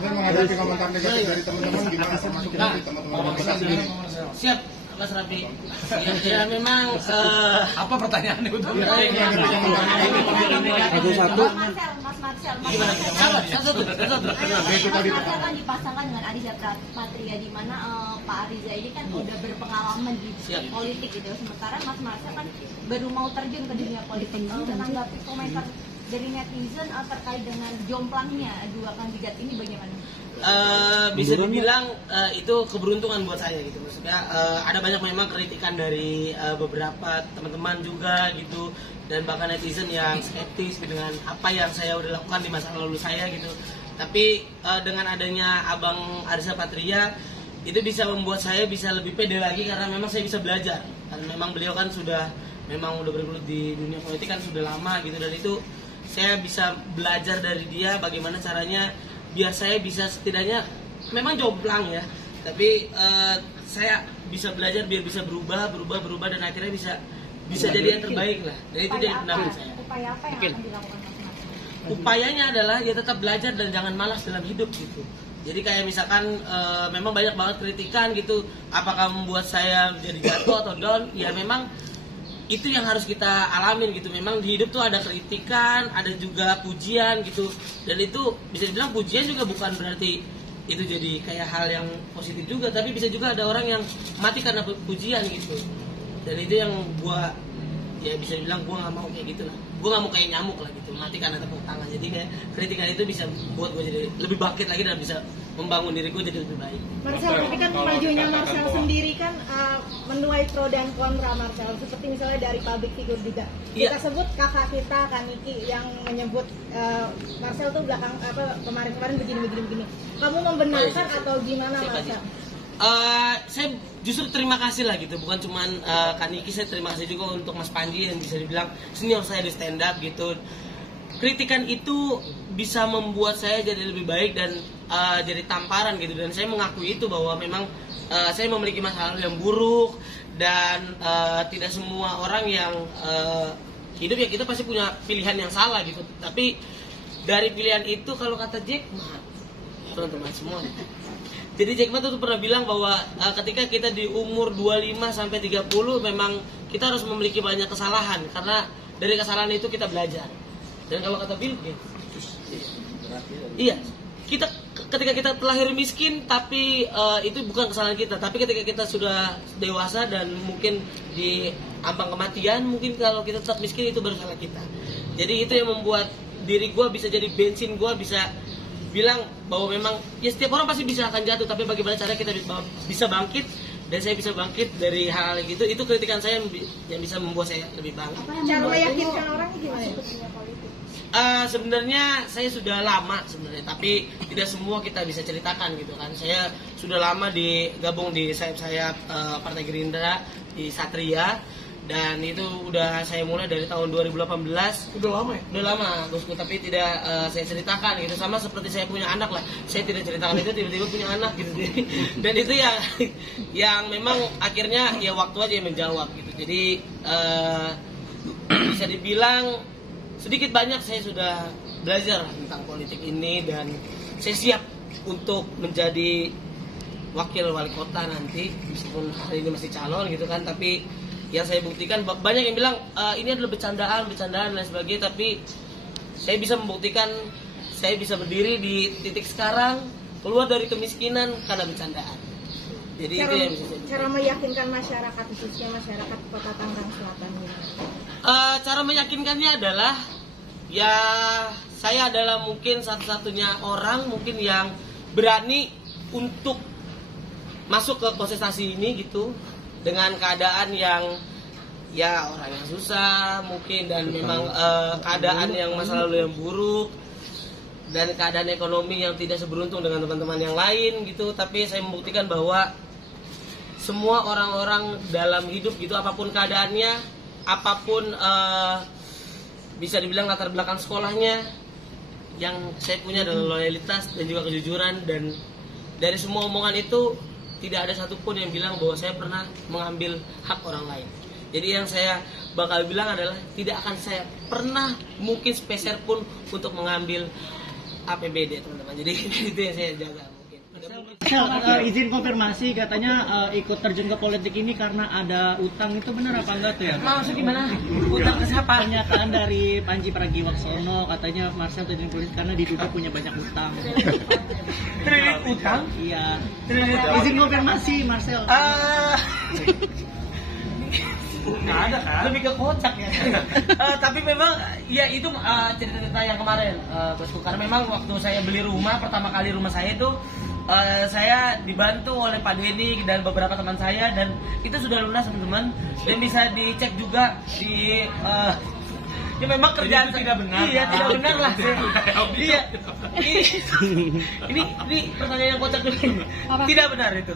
menghadapi komentar negatif dari teman-teman gimana, termasuk dari teman-teman kita sendiri? Siap, Mas Rafi. Ya memang apa pertanyaannya udah? Mas Marcel kan dipasangkan dengan Ariza Patria, di mana Pak Ariza ini kan udah berpengalaman di politik gitu. Sementara Mas Marcel kan baru mau terjun ke dunia politik. Menanggapi komentar dari netizen terkait dengan jomplangnya dua kandidat ini bagaimana? Bisa dibilang itu keberuntungan buat saya gitu. Maksudnya ada banyak memang kritikan dari beberapa teman-teman juga gitu, dan bahkan netizen yang skeptis dengan apa yang saya udah lakukan di masa lalu saya gitu. Tapi dengan adanya Abang Ariza Patria itu bisa membuat saya bisa lebih pede lagi, karena memang saya bisa belajar. Karena memang beliau kan memang udah bergelut di dunia politik kan sudah lama gitu, dan itu saya bisa belajar dari dia bagaimana caranya biar saya bisa setidaknya memang jomplang ya, tapi saya bisa belajar biar bisa berubah dan akhirnya bisa jadi yang terbaik lah. Dan itu jadi pendamping saya. Upaya apa yang akan dilakukan masing-masing? Upayanya adalah ya tetap belajar dan jangan malas dalam hidup gitu. Jadi kayak misalkan memang banyak banget kritikan gitu, apakah membuat saya jadi jatuh atau down? Ya memang itu yang harus kita alamin gitu. Memang di hidup tuh ada kritikan, ada juga pujian gitu. Dan itu bisa dibilang pujian juga bukan berarti itu jadi kayak hal yang positif juga, tapi bisa juga ada orang yang mati karena pujian gitu. Dan itu yang gua ya bisa dibilang gua nggak mau kayak gitu lah. Gua nggak mau kayak nyamuk lah gitu, mati karena tepuk tangan. Jadi kayak kritikan itu bisa buat gua jadi lebih bangkit lagi dan bisa membangun diri gue jadi lebih baik. Marcel, tapi kan majunya Marcel sendiri kan menuai pro dan kontra Marcel. Seperti misalnya dari public figure juga. Kita sebut kakak kita Kaniki yang menyebut Marcel tuh kemarin-kemarin begini. Kamu membenarkan atau gimana Marcel? Saya justru terima kasih lah gitu, bukan cuman Kaniki, saya terima kasih juga untuk Mas Panji yang bisa dibilang senior saya di stand up gitu. Kritikan itu bisa membuat saya jadi lebih baik dan jadi tamparan gitu, dan saya mengakui itu bahwa memang saya memiliki masa lalu yang buruk, dan tidak semua orang yang hidup ya kita pasti punya pilihan yang salah gitu. Tapi dari pilihan itu kalau kata Jack Ma, teman-teman semua. Jadi Jack Ma tuh pernah bilang bahwa ketika kita di umur 25 sampai 30 memang kita harus memiliki banyak kesalahan, karena dari kesalahan itu kita belajar. Dan kalau kata Bill Gates, iya, ketika kita terlahir miskin, tapi itu bukan kesalahan kita. Tapi ketika kita sudah dewasa dan mungkin di ambang kematian, mungkin kalau kita tetap miskin itu baru salah kita. Jadi itu yang membuat diri gue bisa jadi bensin, gue bisa bilang bahwa memang ya setiap orang pasti bisa akan jatuh, tapi bagaimana cara kita bisa bangkit. Dan saya bisa bangkit dari hal gitu. Itu kritikan saya yang bisa membuat saya lebih bangkit. Cara meyakinkan orang gimana? Sebenarnya saya sudah lama sebenarnya, tapi tidak semua kita bisa ceritakan gitu kan. Saya sudah lama gabung di sayap-sayap Partai Gerindra di Satria, dan itu udah saya mulai dari tahun 2018. Udah lama ya? Udah lama bosku, tapi tidak saya ceritakan gitu. Sama seperti saya punya anak lah, saya tidak ceritakan itu, tiba-tiba punya anak gitu. Dan itu yang memang akhirnya ya waktu aja yang menjawab gitu. Jadi bisa dibilang sedikit banyak saya sudah belajar tentang politik ini, dan saya siap untuk menjadi wakil wali kota nanti, meskipun hari ini masih calon gitu kan. Tapi yang saya buktikan, banyak yang bilang ini adalah bercandaan dan sebagainya, tapi saya bisa membuktikan saya bisa berdiri di titik sekarang, keluar dari kemiskinan karena bercandaan. Jadi itu yang bisa saya buktikan. Cara meyakinkan masyarakat, khususnya masyarakat Kota Tangerang Selatan ini. Cara meyakinkannya adalah ya saya adalah mungkin satu-satunya orang mungkin yang berani untuk masuk ke kontestasi ini gitu, dengan keadaan yang ya orang yang susah mungkin, dan memang keadaan yang masa lalu yang buruk, dan keadaan ekonomi yang tidak seberuntung dengan teman-teman yang lain gitu. Tapi saya membuktikan bahwa semua orang-orang dalam hidup gitu, apapun keadaannya, apapun bisa dibilang latar belakang sekolahnya, yang saya punya adalah loyalitas dan juga kejujuran. Dan dari semua omongan itu tidak ada satupun yang bilang bahwa saya pernah mengambil hak orang lain. Jadi yang saya bakal bilang adalah tidak akan saya pernah mungkin sepeser pun untuk mengambil APBD teman-teman. Jadi itu yang saya jaga mungkin. Izin konfirmasi katanya ikut terjun ke politik ini karena ada utang, itu benar apa enggak tuh ya? Maksud gimana? Utang ke siapa? Pernyataan dari Panji Pragiwaksono katanya Marcel terjun politik karena diduga punya banyak utang. Triliun utang? Iya. Triliun Izin konfirmasi Marcel. Nggak ada kan? Lebih ke kocak ya. Tapi memang ya itu cerita-cerita yang kemarin bosku, karena memang waktu saya beli rumah pertama kali, rumah saya itu saya dibantu oleh Pak Denny dan beberapa teman saya, dan itu sudah lunas teman-teman, dan bisa dicek juga di ya memang kerjaan tidak benar. Iya, tidak benar lah. Iya. Ini pertanyaan yang kocak dulu. Tidak benar itu.